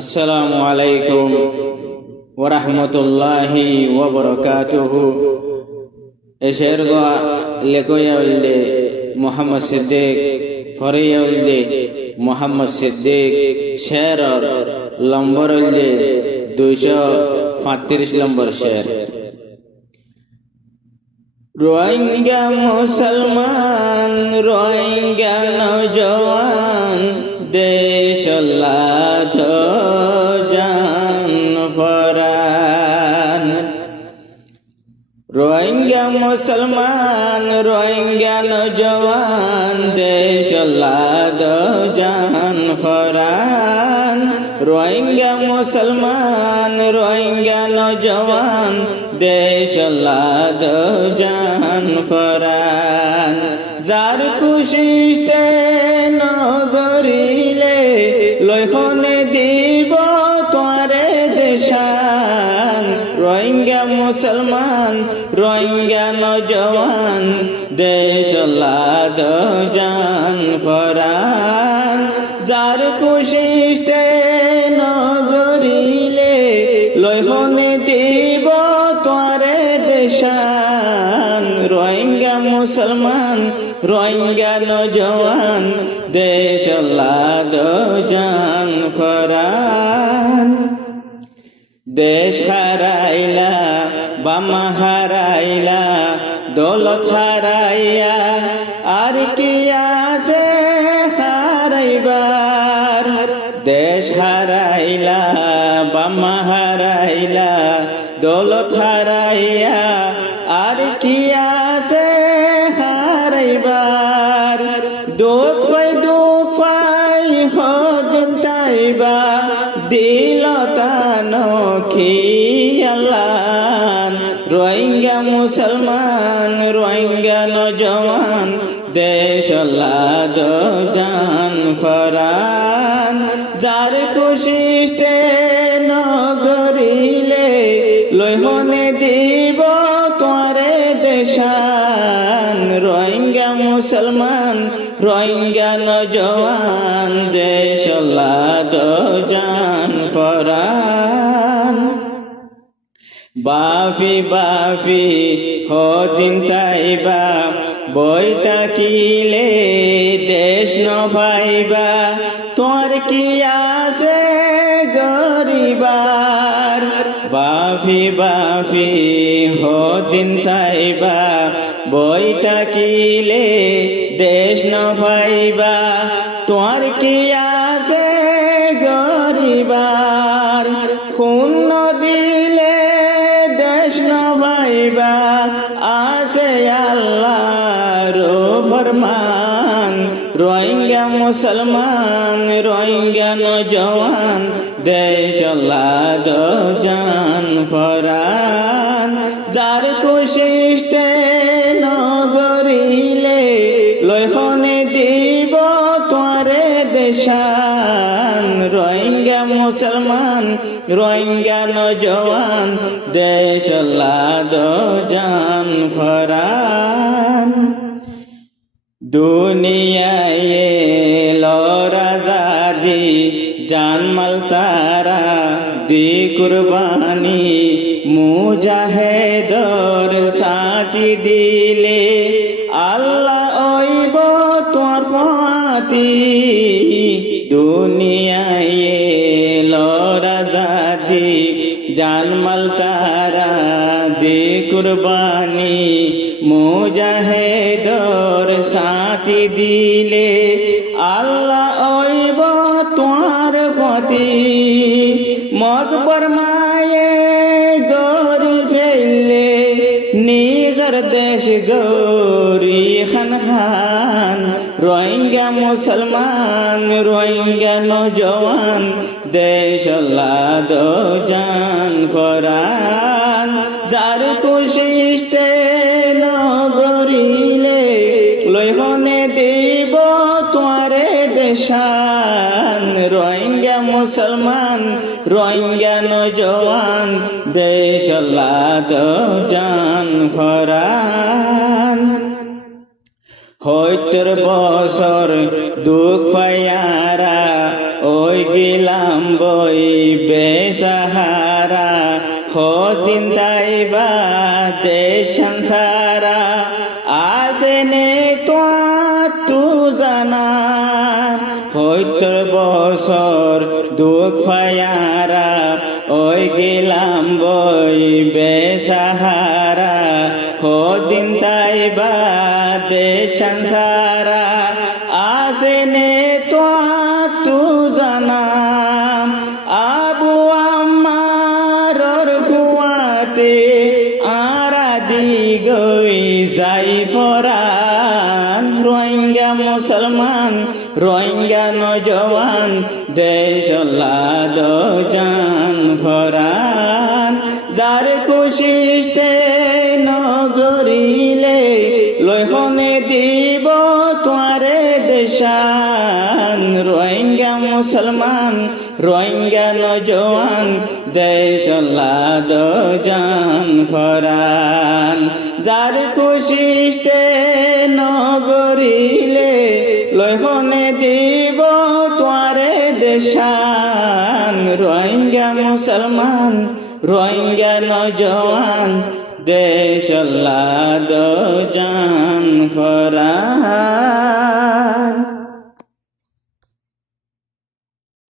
আসসালামু আলাইকুম ওয়া রাহমাতুল্লাহি ওয়া বারাকাতুহু। এশের গোয়া লেখয়া উল্লে মোহাম্মদ সিদ্দিক ফরিয়া উল্লে মোহাম্মদ সিদ্দিক শের লম্বর উল্লে 235 নম্বর শের। রোহিঙ্গা মুসলমান রোহিঙ্গা নওজওয়ান দেশ লাথ জান ফরান। রোহিঙ্গা মুসলমান রোহিঙ্গা নওজওয়ান দেশ লাথ জান ফরান। রোহিঙ্গা মুসলমান রোহিঙ্গা নওজওয়ান দেশ লাথ জান ফরান। যার খুশিতে নগরিলে লইখনে দিব তোরে দেশান। রোহিঙ্গা মুসলমান রোহিঙ্গা নওজওয়ান দেশ লাথ জান ফরান। যার খুশিতে নগরিলে লইখনে দিব তোরে দেশান। রোহিঙ্গা মুসলমান রোহিঙ্গা নওজওয়ান দেশ লাথ জান ফরান। দেশ হারাইলা বামা হারাইলা দৌলত হারাইয়া আর কি আছে হারাইবার। দেশ হারাইলা বামা হারাইলা দৌলত হারাইয়া আর কি আছে হারাইবার। দুঃখ পাই হদিন তাইবা দিল তানখি আল্লাহ। রোহিঙ্গা মুসলমান রোহিঙ্গা নওজওয়ান দেশ লাথ জান ফরান। যার খুশিতে নগরিলে লইহনে দিব তোরে দেশান। রোহিঙ্গা মুসলমান রোহিঙ্গা নওজওয়ান দেশ লাথ জান ফরান। বাফি বাফি হদিন তাইবা বই তাকিলে দেশ নভাইবা তোর কি আছে গরিবার। বাফি বাফি হদিন তাইবা বই তাকিলে দেশ নভাইবা তোর কি আছে গরিবার। খুন দিলে দেশ নভাইবা আছে আল্লাহর ফরমান। রোহিঙ্গা মুসলমান রোহিঙ্গা নওজওয়ান দেশ লাথ জান ফরান। যার খুশিতে নগরিলে লইখনে দিব তোরে দেশান। রোহিঙ্গা মুসলমান রোহিঙ্গা নওজওয়ান দেশ লাথ জান ফরান। দুনিয়ায় লরাজাদি জানমাল তারা দি কুরবানি মুজাহেদর সাথী দিলে আল্লাহ ওইব তোর পাতি। দুনিয়ায় লরাজাদি জানমাল তারা দি কুরবানি মুজাহেদর সাথী দিলে আল্লাহ ওইব তোর পতি। মত পরমায়ে গরি ফেললে নিজের দেশ গরি খান খান। রোহিঙ্গা মুসলমান রোহিঙ্গা নওজওয়ান দেশ লাথ জান ফরান। যার খুশিতে নগরিলে লইহনে দিব তোরে দেশান। রোহিঙ্গা মুসলমান রোহিঙ্গা নওজওয়ান দেশ লাথ জান ফরান। 70 বছর দুঃখ পাইয়ারা ওই গেলাম বই বেসাহারা হদিন তাইবা দেশান সারা আসেনে তু জানা হইতর বছর দুঃখ ফায়ারা ওই গেলাম বই বেসাহারা হদিন তাইবা দেশান সারা আসেনে তু জানা আবু আম্মারর কুয়াতে আরাদি গই যাই ফরান রোহিঙ্গা মুসলমান রোহিঙ্গা নজওয়ান দেশ লাদ জান ফরান যার খুশিতে নগরিলে লইহনে দিব তোয়ারে দেশান রোহিঙ্গা মুসলমান রোহিঙ্গা নজওয়ান দেশ লাদ জান ফরান যার খুশিতে নগরিলে লইহনে দিব তোয়ারে দেশান রোহিঙ্গা মুসলমান রোহিঙ্গা নজওয়ান দেশ লাদ জান ফরান